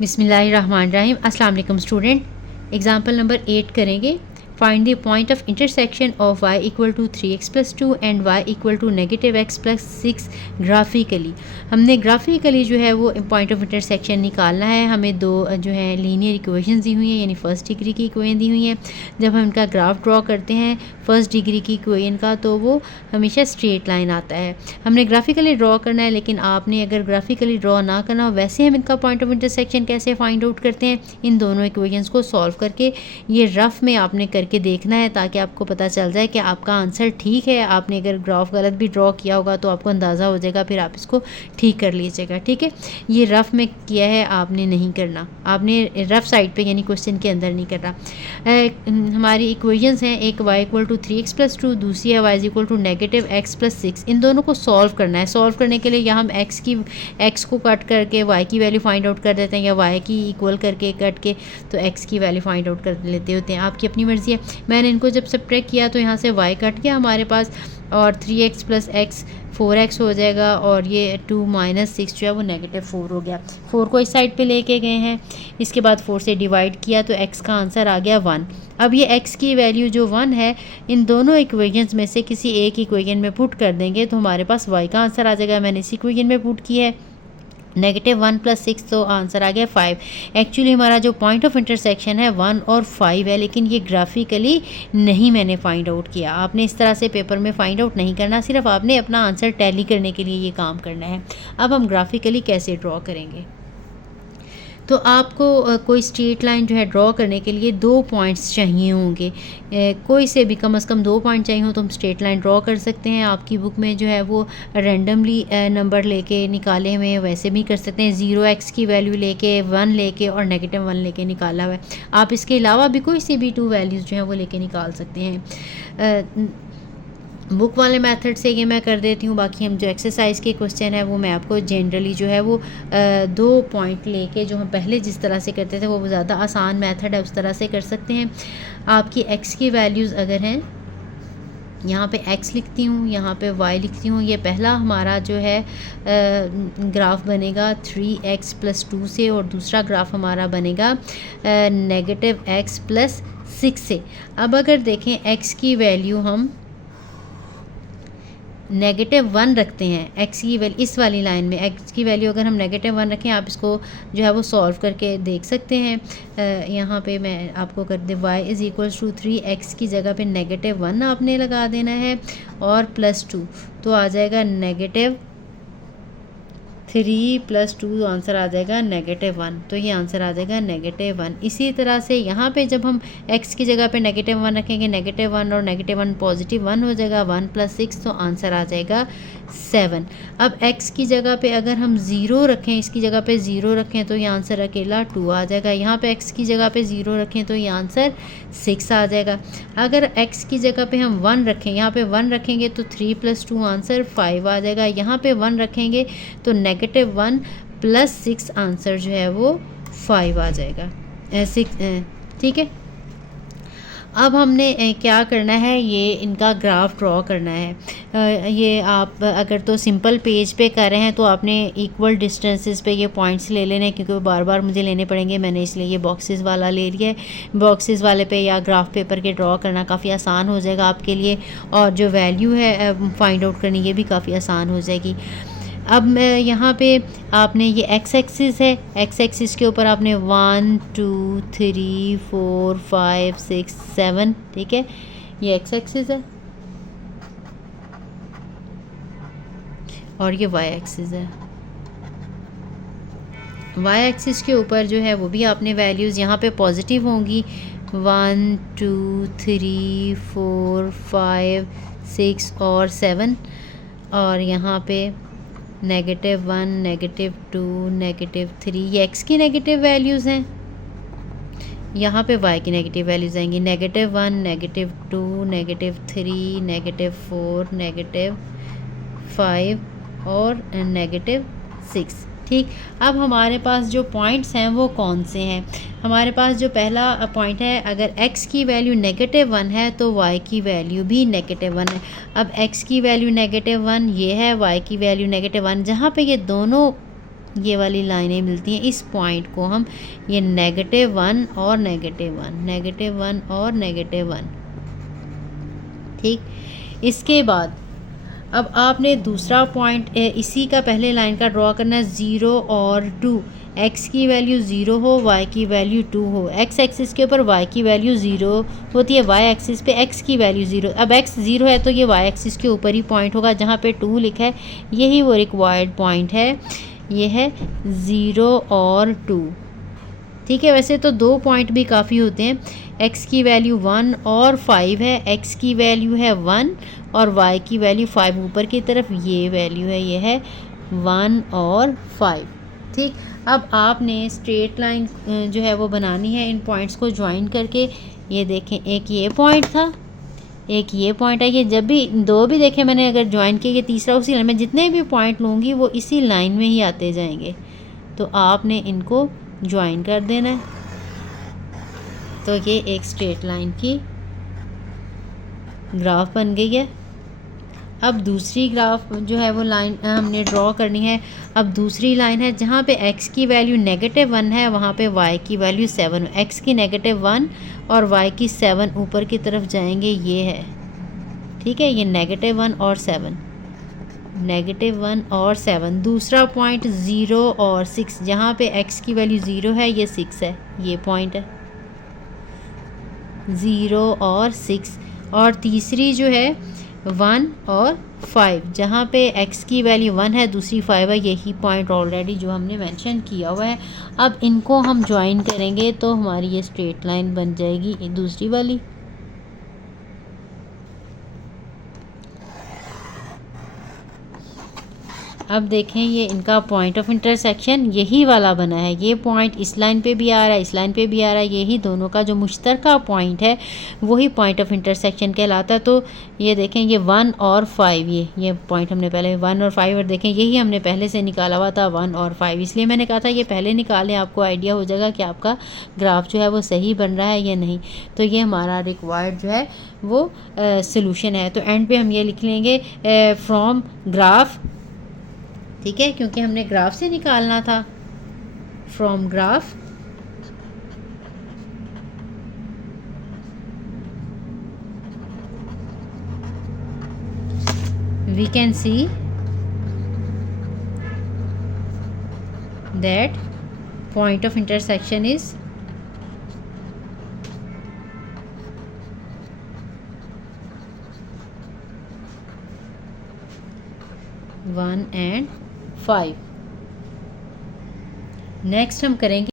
बिस्मिल्लाहिर्रहमानिर्रहीम। अस्सलाम वालेकुम स्टूडेंट। एग्जाम्पल नंबर 8 करेंगे। Find the point of intersection of y equal to 3x+2 and y equal to -x+6 graphically. हमने graphically जो है वो पॉइंट ऑफ इंटरसेक्शन निकालना है। हमें दो जो है लीनियर इक्वेशन दी हुई हैं, यानी फर्स्ट डिग्री की इक्वेशन दी हुई हैं। जब हम इनका ग्राफ ड्रॉ करते हैं फर्स्ट डिग्री की इक्वेशन का, तो वो हमेशा स्ट्रेट लाइन आता है। हमने ग्राफिकली ड्रॉ करना है, लेकिन आपने अगर ग्राफिकली ड्रॉ ना करना हो, वैसे हम इनका पॉइंट ऑफ इंटरसेक्शन कैसे फाइंड आउट करते हैं, इन दोनों इक्वेशंस को सॉल्व करके ये रफ में आपने करके देखना है, ताकि आपको पता चल जाए कि आपका आंसर ठीक है। आपने अगर ग्राफ गलत भी ड्रॉ किया होगा तो आपको अंदाज़ा हो जाएगा, फिर आप इसको ठीक कर लीजिएगा। ठीक है, ये रफ में किया है, आपने नहीं करना, आपने रफ साइड पे यानी क्वेश्चन के अंदर नहीं करना। हमारी इक्वेशंस हैं, एक y इक्वल टू 3x+2, दूसरी है y इक्वल टू -x+6। इन दोनों को सॉल्व करना है। सॉल्व करने के लिए या हम x को कट करके y की वैल्यू फाइंड आउट कर देते हैं, या y की इक्वल करके कट के तो x की वैल्यू फाइंड आउट कर लेते होते हैं। आपकी अपनी मर्ज़ी है। मैंने इनको जब सब्ट्रैक्ट किया तो यहाँ से y कट गया हमारे पास, और 3x + x 4x हो जाएगा, और ये 2 - 6 जो है वो -4 हो गया। 4 को इस साइड पे लेके गए हैं, इसके बाद 4 से डिवाइड किया तो x का आंसर आ गया 1। अब ये x की वैल्यू जो 1 है, इन दोनों इक्वेशंस में से किसी एक इक्वेशन में पुट कर देंगे तो हमारे पास y का आंसर आ जाएगा। मैंने इस इक्वेशन में पुट किया है -1 + 6, तो आंसर आ गया 5। एक्चुअली हमारा जो पॉइंट ऑफ इंटरसेक्शन है 1 और 5 है, लेकिन ये ग्राफिकली नहीं मैंने फाइंड आउट किया। आपने इस तरह से पेपर में फाइंड आउट नहीं करना, सिर्फ आपने अपना आंसर टैली करने के लिए ये काम करना है। अब हम ग्राफिकली कैसे ड्रॉ करेंगे, तो आपको कोई स्ट्रेट लाइन जो है ड्रॉ करने के लिए 2 पॉइंट्स चाहिए होंगे। कोई से भी कम से कम 2 पॉइंट चाहिए हो तो हम स्ट्रेट लाइन ड्रॉ कर सकते हैं। आपकी बुक में जो है वो रैंडमली नंबर लेके निकाले हुए हैं, वैसे भी कर सकते हैं। 0x की वैल्यू लेके, 1 लेके और -1 लेके निकाला हुआ है। आप इसके अलावा भी कोई सी भी 2 वैल्यूज़ जो हैं वो लेके निकाल सकते हैं। बुक वाले मेथड से ये मैं कर देती हूँ। बाकी हम जो एक्सरसाइज के क्वेश्चन है वो मैं आपको जनरली जो है वो 2 पॉइंट लेके, जो हम पहले जिस तरह से करते थे वो ज़्यादा आसान मेथड है, उस तरह से कर सकते हैं। आपकी x की वैल्यूज़ अगर हैं, यहाँ पे x लिखती हूँ, यहाँ पे y लिखती हूँ। ये पहला हमारा जो है ग्राफ बनेगा 3x+2 से, और दूसरा ग्राफ हमारा बनेगा -x + 6 से। अब अगर देखें x की वैल्यू हम -1 रखते हैं, x की वैल्यू इस वाली लाइन में x की वैल्यू अगर हम -1 रखें, आप इसको जो है वो सॉल्व करके देख सकते हैं। यहाँ पे मैं आपको कर दे y = 3x की जगह पे -1 आपने लगा देना है, और +2, तो आ जाएगा -3 + 2, आंसर आ जाएगा -1। तो ये आंसर आ जाएगा -1। इसी तरह से यहाँ पे जब हम x की जगह पे -1 रखेंगे, -1 और -1 +1 हो जाएगा, 1 + 6, तो आंसर आ जाएगा 7। अब x की जगह पे अगर हम 0 रखें, इसकी जगह पे 0 रखें तो ये आंसर अकेला 2 आ जाएगा। यहाँ पे x की जगह पे 0 रखें तो ये आंसर 6 आ जाएगा। अगर x की जगह पे हम 1 रखें, यहाँ पे 1 रखेंगे तो 3 + 2 आंसर 5 आ जाएगा। यहाँ पे 1 रखेंगे तो -1 + 6 आंसर जो है वो 5 आ जाएगा। 6, ठीक है। अब हमने क्या करना है, ये इनका ग्राफ ड्रॉ करना है। ये आप अगर तो सिंपल पेज पे कर रहे हैं तो आपने इक्वल डिस्टेंसेस पे ये पॉइंट्स ले लेने हैं, क्योंकि बार बार मुझे लेने पड़ेंगे। मैंने इसलिए ये बॉक्सेस वाला ले लिया है। बॉक्सेस वाले पे या ग्राफ पेपर के ड्रॉ करना काफ़ी आसान हो जाएगा आपके लिए, और जो वैल्यू है फाइंड आउट करनी ये भी काफ़ी आसान हो जाएगी। अब यहाँ पे आपने ये x एक्सिस है, x एक्सिस के ऊपर आपने 1 2 3 4 5 6 7, ठीक है, ये x एक्सिस है, और ये y एक्सिस है। y एक्सिस के ऊपर जो है वो भी आपने वैल्यूज़ यहाँ पे पॉजिटिव होंगी, 1 2 3 4 5 6 और 7, और यहाँ पे -1 -2 -3, ये x की नेगेटिव वैल्यूज़ हैं। यहाँ पे y की नेगेटिव वैल्यूज़ आएंगी, -1 -2 -3 -4 -5 और -6। ठीक, अब हमारे पास जो पॉइंट्स हैं वो कौन से हैं। हमारे पास जो पहला पॉइंट है, अगर x की वैल्यू -1 है तो y की वैल्यू भी -1 है। अब x की वैल्यू -1 ये है, y की वैल्यू -1, जहाँ पे ये दोनों ये वाली लाइनें मिलती हैं। इस पॉइंट को हम ये -1 और -1, -1 और -1, ठीक। इसके बाद अब आपने दूसरा पॉइंट इसी का पहले लाइन का ड्रॉ करना है, 0 और 2, x की वैल्यू 0 हो, y की वैल्यू 2 हो। x एक्सिस के ऊपर y की वैल्यू 0 होती है, y एक्सिस पे x की वैल्यू 0। अब x 0 है तो ये y एक्सिस के ऊपर ही पॉइंट होगा, जहाँ पे 2 लिखा है यही वो रिक्वायर्ड पॉइंट है, ये है 0 और 2, ठीक है। वैसे तो 2 पॉइंट भी काफ़ी होते हैं। x की वैल्यू 1 और 5 है, x की वैल्यू है 1 और y की वैल्यू 5 ऊपर की तरफ ये वैल्यू है, ये है 1 और 5, ठीक। अब आपने स्ट्रेट लाइन जो है वो बनानी है इन पॉइंट्स को ज्वाइन करके। ये देखें, एक ये पॉइंट था, एक ये पॉइंट है। ये जब भी दो भी देखें मैंने अगर ज्वाइन किए, ये तीसरा उसी लाइन में, जितने भी पॉइंट लूँगी वो इसी लाइन में ही आते जाएंगे, तो आपने इनको ज्वाइन कर देना है। तो ये एक स्ट्रेट लाइन की ग्राफ बन गई है। अब दूसरी ग्राफ जो है वो लाइन हमने ड्रॉ करनी है। अब दूसरी लाइन है जहाँ पे x की वैल्यू -1 है, वहाँ पे y की वैल्यू 7, x की -1 और y की 7 ऊपर की तरफ जाएंगे, ये है, ठीक है। ये -1 और 7, -1 और 7। दूसरा पॉइंट 0 और 6, जहाँ पे x की वैल्यू 0 है, ये 6 है, ये पॉइंट है 0 और 6। और तीसरी जो है 1 और 5, जहाँ पे x की वैल्यू 1 है, दूसरी 5 है, यही पॉइंट ऑलरेडी जो हमने मेंशन किया हुआ है। अब इनको हम ज्वाइन करेंगे तो हमारी ये स्ट्रेट लाइन बन जाएगी दूसरी वाली। अब देखें, ये इनका पॉइंट ऑफ इंटरसेक्शन यही वाला बना है। ये पॉइंट इस लाइन पे भी आ रहा है, इस लाइन पे भी आ रहा है, यही दोनों का जो मुश्तरका पॉइंट है वही पॉइंट ऑफ इंटरसेक्शन कहलाता है। तो ये देखें, ये 1 और 5, ये पॉइंट हमने पहले 1 और 5, और देखें यही हमने पहले से निकाला हुआ था 1 और 5, इसलिए मैंने कहा था ये पहले निकालें, आपको आइडिया हो जाएगा कि आपका ग्राफ जो है वो सही बन रहा है या नहीं। तो ये हमारा रिक्वायर्ड जो है वो सोल्यूशन है। तो एंड पे हम ये लिख लेंगे फ्रॉम ग्राफ, ठीक है, क्योंकि हमने ग्राफ से निकालना था। From graph we can see that point of intersection is 1 and 5। Next हम करेंगे